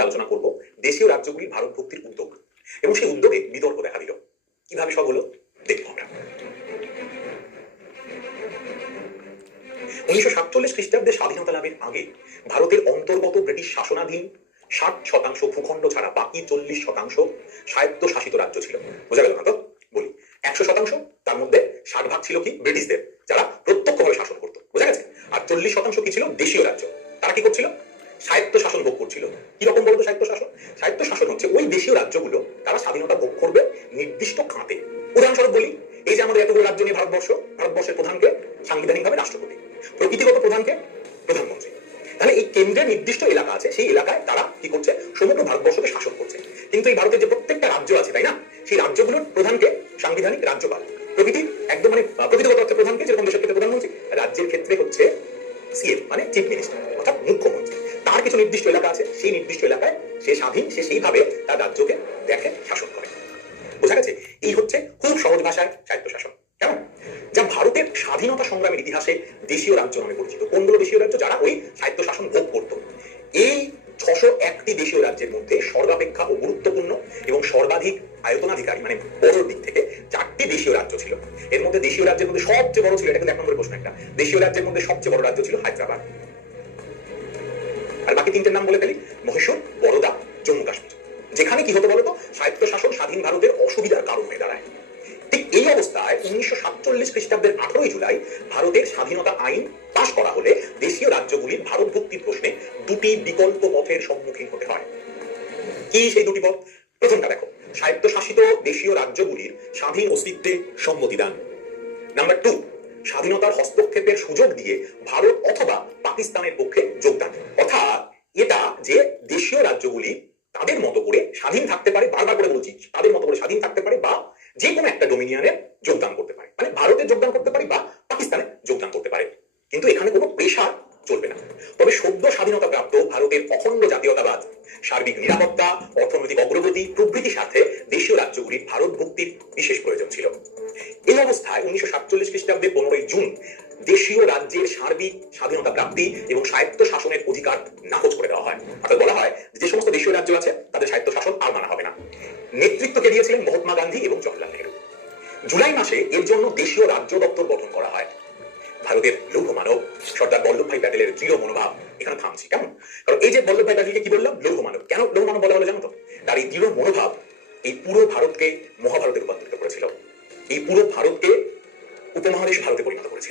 আমরা আলোচনা করব দেশীয় রাজ্যগুলির ভারত ভক্তির উদ্যোগ এবং সেই উদ্যোগে বিতর্ক দেখা দিল। কিভাবে সব হলো দেখবো আমরা। 1947 খ্রিস্টাব্দে স্বাধীনতা লাভের আগে ভারতের অন্তর্গত ব্রিটিশ শাসনাধীন 60% ভূখণ্ড ছাড়া বাকি 40% স্বায়ত্তশাসিত রাজ্য ছিল। বোঝা গেল না তো? বলি 100%, তার মধ্যে 60 ভাগ ছিল কি ব্রিটিশদের, যারা প্রত্যক্ষভাবে শাসন করতো। বোঝা গেছে? আর 40% কি ছিল দেশীয় রাজ্য, তারা কি করছিল? স্বায়ত্ত শাসন ভোগ করছিল। কি রকম বলতো স্বায়ত্ত শাসন? স্বায়ত্ত শাসন হচ্ছে ওই দেশীয় রাজ্যগুলো তারা স্বাধীনতা ভোগ করবে নির্দিষ্ট খাতে। উদাহরণস্বরূপ বলি, এই যে আমাদের এতগুলো রাজ্য নিয়ে ভারতবর্ষের প্রধানকে সাংবিধানিকভাবে রাষ্ট্রপতি, প্রকৃতিগত প্রধানকে প্রধানমন্ত্রী। তাহলে এই কেন্দ্রের নির্দিষ্ট এলাকা আছে, সেই এলাকায় তারা কি করছে? সমগ্র ভারতবর্ষকে শাসন করছে। কিন্তু এই ভারতের যে প্রত্যেকটা রাজ্য আছে, তাই না, সেই রাজ্যগুলোর প্রধানকে সাংবিধানিক রাজ্যপাল, প্রকৃতি একদম মানে প্রকৃতিগত অর্থে প্রধানকে, যেরকম দেশের ক্ষেত্রে প্রধানমন্ত্রী, রাজ্যের ক্ষেত্রে হচ্ছে সিএম মানে চিফ মিনিস্টার অর্থাৎ মুখ্যমন্ত্রী। তার কিছু নির্দিষ্ট এলাকা আছে, সেই নির্দিষ্ট এলাকায় সে স্বাধীন, সে সেইভাবে তার রাজ্যকে দেখে, শাসন করে। বোঝা গেছে? এই হচ্ছে খুব সহজ ভাষায় স্বায়ত্তশাসন। কেমন? যা ভারতের স্বাধীনতা সংগ্রামের ইতিহাসে দেশীয় রাজ্য নামে পরিচিত। কোনগুলো দেশীয় রাজ্য? যারা ওই স্বায়ত্তশাসন ভোগ করত। এই 601টি দেশীয় রাজ্যের মধ্যে সর্বাপেক্ষা ও গুরুত্বপূর্ণ এবং সর্বাধিক আয়তনাধিকারী মানে বড় দিক থেকে 4টি দেশীয় রাজ্য ছিল। এর মধ্যে দেশীয় রাজ্যের মধ্যে সবচেয়ে বড় ছিল, এটা কিন্তু 1 নম্বরের প্রশ্ন একটা, দেশীয় রাজ্যের মধ্যে সবচেয়ে বড় রাজ্য ছিল হায়দ্রাবাদ। আর বাকি 3টের নাম বলে ফেলি, মহীশূর, বরোদা, জম্মু কাশ্মীর। যেখানে কি হতো বলতো? স্বায়ত্তশাসন স্বাধীন ভারতের অসুবিধার কারণ হয়ে দাঁড়ায়। ঠিক এই অবস্থায় 1947 খ্রিস্টাব্দের 18ই জুলাই ভারতের স্বাধীনতা আইন পাশ করা হলে দেশীয় রাজ্যগুলির ভারত ভক্তির প্রশ্নে দুটি বিকল্প পথের সম্মুখীন হতে হয়। কি সেই দুটি পথ? প্রথমটা দেখো, স্বায়ত্তশাসিত দেশীয় রাজ্যগুলির স্বাধীন অস্তিত্বে সম্মতি দান। নাম্বার 2, স্বাধীনতার হস্তক্ষেপের সুযোগ দিয়ে ভারত অথবা পাকিস্তানের পক্ষে যোগদান। অর্থাৎ এটা যে দেশীয় রাজ্যগুলি তাদের মতো করে স্বাধীন থাকতে পারে, বারবার করে বলছি, তাদের মতো করে স্বাধীন থাকতে পারে বা যে কোনো একটা ডোমিনিয়নে যোগদান করতে পারে, মানে ভারতে যোগদান করতে পারে বা পাকিস্তানে যোগদান করতে পারে, কিন্তু এখানে কোনো প্রেশার চলবে না। তবে সদ্য স্বাধীনতা প্রাপ্ত ভারতের অখণ্ড জাতীয়তাবাদ, সার্বিক নিরাপত্তা, অর্থনৈতিক অগ্রগতি প্রভৃতি স্বার্থে দেশীয় রাজ্যগুলির ভারত ভক্তির বিশেষ প্রয়োজন ছিল। এই অবস্থায় 1947 খ্রিস্টাব্দে 15ই জুন দেশীয় রাজ্যের সার্বিক স্বাধীনতা প্রাপ্তি এবং স্বায়ত্ত শাসনের অধিকার নাকচ করে দেওয়া হয়। অর্থাৎ বলা হয় যে সমস্ত দেশীয় রাজ্য আছে তাদের স্বায়ত্ত শাসন আর মানা হবে না। নেতৃত্বকে দিয়েছিলেন মহাত্মা গান্ধী এবং জওহরলাল নেহরু। জুলাই মাসে এর জন্য দেশীয় রাজ্য দপ্তর গঠন করা হয়। ভারতের লৌহ মানব সর্দার বল্লভভাই প্যাটেলের দৃঢ় মনোভাব, এখানে থামছি কেমন, কারণ এই যে বল্লভভাই প্যাটেলকে কি বললাম লৌহ মানব, কেন লৌহ মানব বলা হলো জানো তো? তার এই দৃঢ় মনোভাব এই পুরো ভারতকে মহাভারতে রূপান্তরিত করেছিল, এই পুরো ভারতকে উপমহাদেশ ভারতে পরিণত করেছিল।